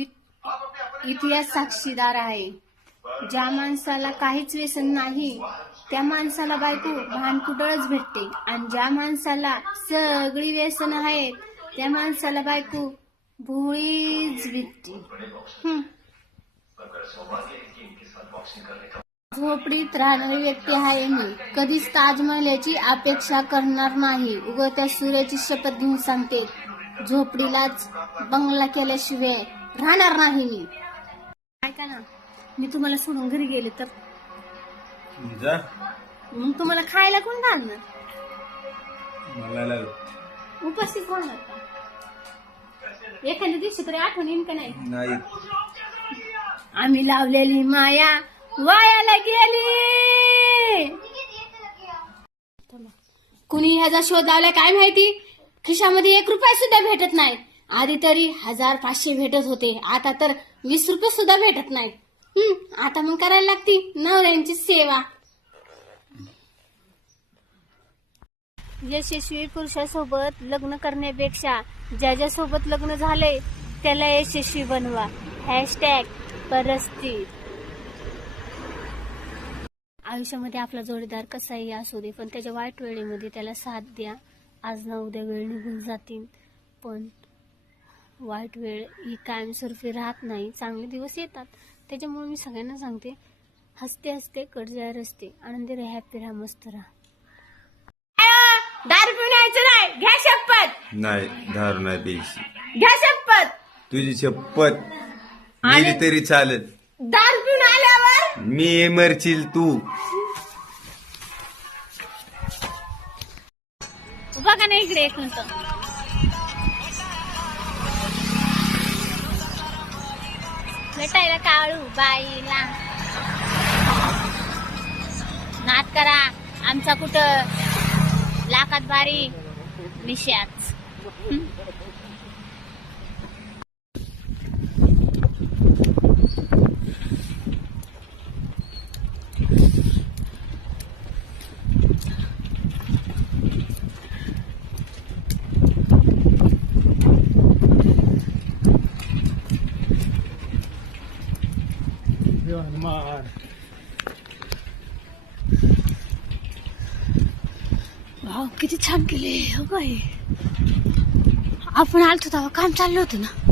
इतिहास साक्षीदार आहे. ज्या माणसाला काहीच व्यसन नाही त्या माणसाला बायको भानकुदळच भेटते, आणि ज्या माणसाला सगळी व्यसन आहेत त्या माणसाला बायको भोळीच भेटते. झोपडीत राहणारी व्यक्ती आहे मी. कधीच ताजमहलाची अपेक्षा करणार नाही. उगवत्या सूर्याची शपथ घेऊन सांगते, झोपडीलाच बंगला केल्याशिवाय राहणार नाही मी. ऐका ना, मी तुम्हाला सोडून घरी गेले तर मग तुम्हाला खायला कोण घालणार? उपाशी कोण लागता? एखाद्या दिवशी तरी आठवण येईन का नाही? आम्ही लावलेली माया वायाला गेली. कुणी ह्याचा शोध लावलाय काय माहिती. खिशामध्ये 1 रुपया सुद्धा भेटत नाही. आधी तरी 1000-500 भेटत होते, आता तर 20 रुपये सुद्धा भेटत नाही. आता मग करायला लागती नवऱ्यांची सेवा. यशस्वी पुरुषासोबत लग्न करण्यापेक्षा ज्याच्यासोबत लग्न झाले त्याला यशस्वी बनवा. #परस्ती. आयुष्यामध्ये आपला जोडीदार कसाही असू दे, पण त्याच्या वाईट वेळेमध्ये त्याला साथ द्या. आज ना उद्या वेळ निघून जातील, पण वाईट वेळ ही कायमस्वरूपी राहत नाही. चांगले दिवस येतात. त्याच्यामुळे मी सगळ्यांना सांगते, हसते हसते कडजाय रस्ते. आनंदी राहा, हॅपी राहा, मस्त राहा. दारू पिऊन यायचं नाही. घ्या शपथ. नाही, दारू नाही प्यायची. घ्या शपथ. तुझी शपथ. मेली तरी चालेल. दारू पिऊन आल्यावर मी मरशील तू. बघा ना इकडे एक मिनिट. भेटायला काळू बाईला नाद करा. आमचा कुठं लाखात बारी निशाच. वाव, किती छान केले. हो बाई, आपण आलतो तेव्हा काम चाललं होतं ना.